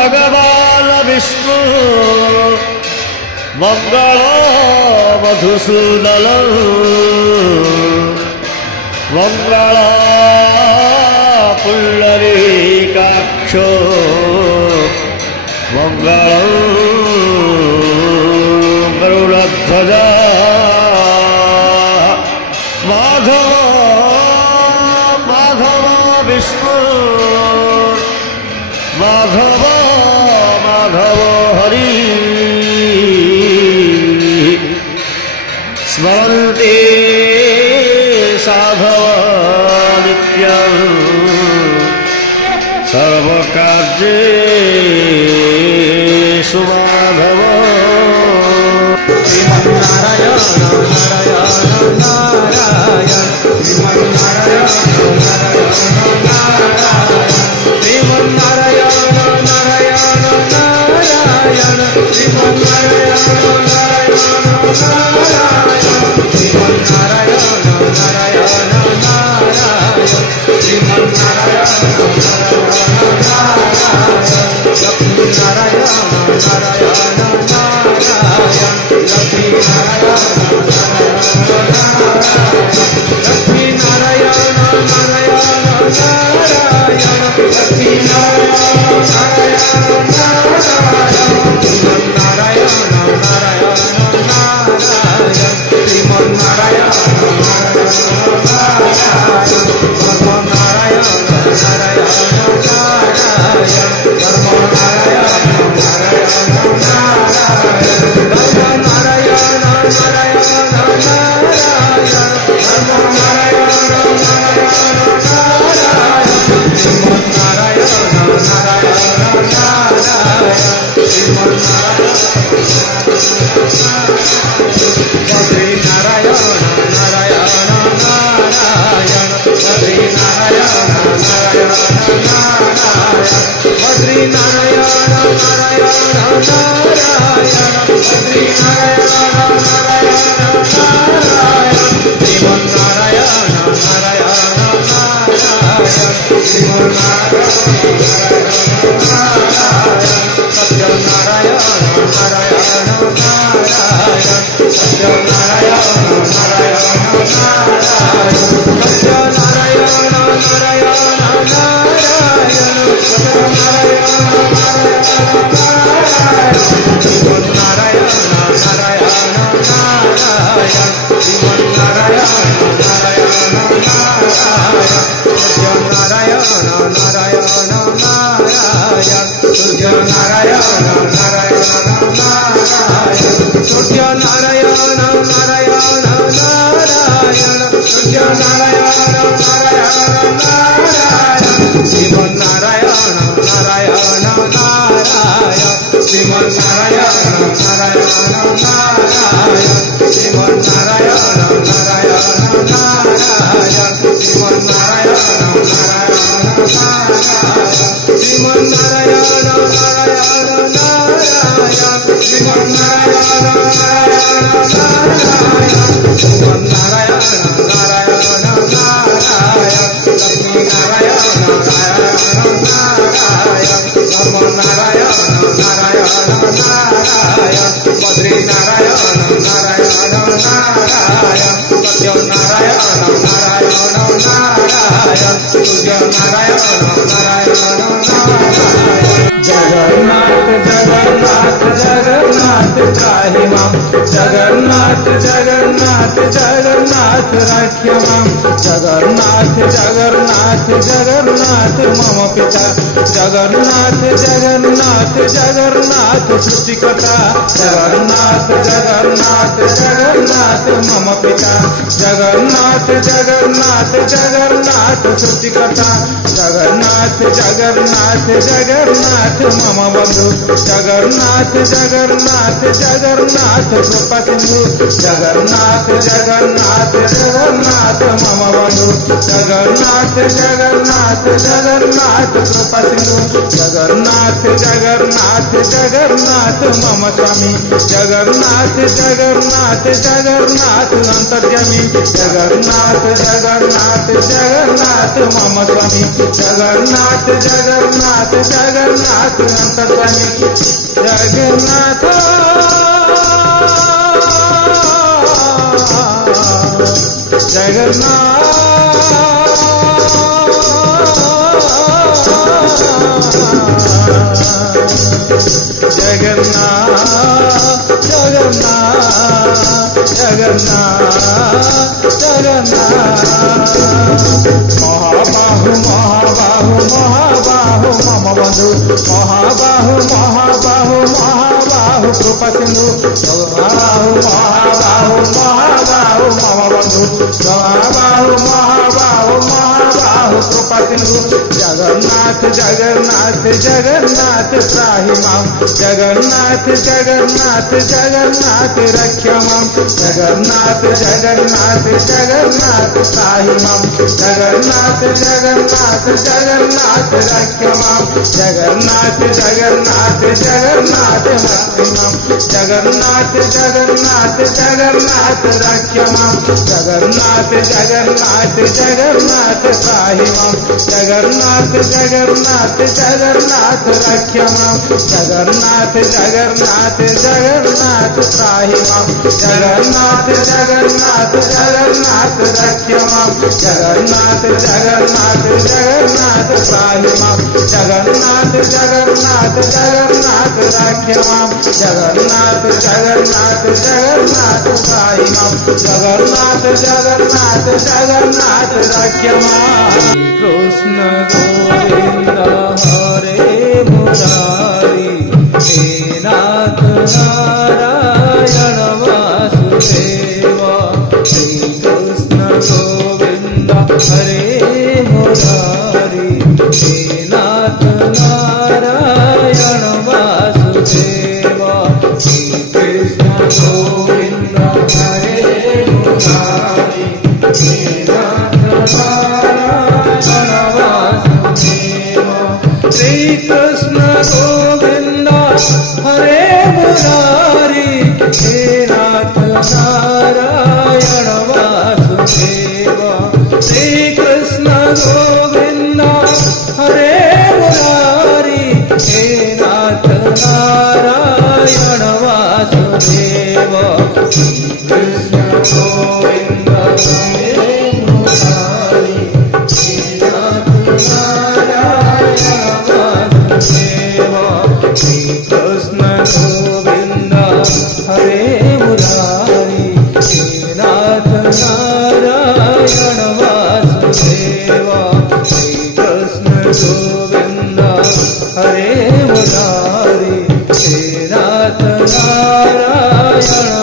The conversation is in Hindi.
भगवान् विष्णु मङ्गलं मधुसूदनं मङ्गलं पुण्डरीकाक्षो मङ्गलं गरुडध्वजा माधव माधव विष्णु माधव माधव हरि स्मरन्ते साधव नित्यं सर्वकार्येषु माधव श्रीमन्नारायण नारायण नारायण श्रीमन्नारायण नारायण नारायण श्रीमन्नारायण नारायण नारायण श्रीमन्नारायण नारायण नारायण श्रीमन्नारायण नारायण नारायण श्रीमन्नारायण नारायण नारायण लक्ष्मी नारायण लक्ष्मी नारायण नारायण नारायण लक्ष्मी नारायण नारायण नारायण श्रीमन्नारायण जगन्नाथ जगन्नाथ जगन्नाथ राख्य मां जगन्नाथ जगन्नाथ जगन्नाथ मम पिता जगन्नाथ जगन्नाथ जगन्नाथ सृष्टिकर्ता जगन्नाथ जगन्नाथ जगन्नाथ मम पिता जगन्नाथ जगन्नाथ जगन्नाथ सृष्टिकर्ता जगन्नाथ जगन्नाथ जगन्नाथ मम बंधु जगन्नाथ जगन्नाथ जगन्नाथ कृपा सिंधु जगन्नाथ जगन्नाथ जगन्नाथ मम बंधु जगन्नाथ जगन्नाथ जगन्नाथ कृपा सिंधु जगन्नाथ जगन्नाथ जगन्नाथ मम स्वामी जगन्नाथ जगन्नाथ जगन्नाथ अंतर्यामी जगन्नाथ जगन्नाथ जगन्नाथ मम स्वामी जगन्नाथ जगन्नाथ जगन्नाथ अंतर्यामी जगन्नाथ जगन्नाथ जगन्नाथ जगन्नाथ जगन्नाथ महाबाहु महाबाहु महाबाहु मम बंधु महाबाहु महाबाहु महाबाहु कृपा सिंधु महाबाहु महाबाहु महाबाहु मम बंधु महाबाहु महाबाहु महाबाहु कृपा सिंधु जगन्नाथ जगन्नाथ जगन्नाथ त्राहि मां जगन्नाथ जगन्नाथ जगन्नाथ रक्ष मां जगन्नाथ जगन्नाथ जगन्नाथ त्राहि मां जगन्नाथ जगन्नाथ जगन्नाथ रक्ष मां जगन्नाथ जगन्नाथ जगन्नाथ मुक्ति मां जगन्नाथ जगन्नाथ जगन्नाथ रक्ष मां जगन्नाथ जगन्नाथ जगन्नाथ त्राहि मां जगन्नाथ जगन्नाथ जगन्नाथ रक्ष मां जगन्नाथ जगन्नाथ जगन्नाथ त्राहि मां जगन्नाथ जगन्नाथ जगन्नाथ रक्ष मां जगन्नाथ जगन्नाथ जगन्नाथ त्राहि मां जगन्नाथ जगन्नाथ जगन्नाथ रक्ष मां जगन्नाथ जगन्नाथ जगन्नाथ त्राहि मां जगन्नाथ जगन्नाथ जगन्नाथ रक्ष मां कृष्ण गोविंद हरे मुरारी हे नाथ नारायण वासुदेव श्री कृष्ण गोविंद हरे मुरारी हे नाथ नारायण वासुदेव श्री कृष्ण गोविंद हरे मुरारी हे नाथ नारायण वासुदेव श्री कृष्ण गोविंद हरे मुरारी हे नाथ नारायण वासुदेव श्री कृष्ण गोविंद हरे मुरारी हे नाथ नारायण वासुदेव श्री कृष्ण गोविंद हरे मुरारी हे नाथ नारायण वासुदेव श्री कृष्ण गोविंद हरे मुरारी हे नाथ नारायण वासुदेव श्री कृष्ण गोविंद हरे मुरारी हे नाथ नारायण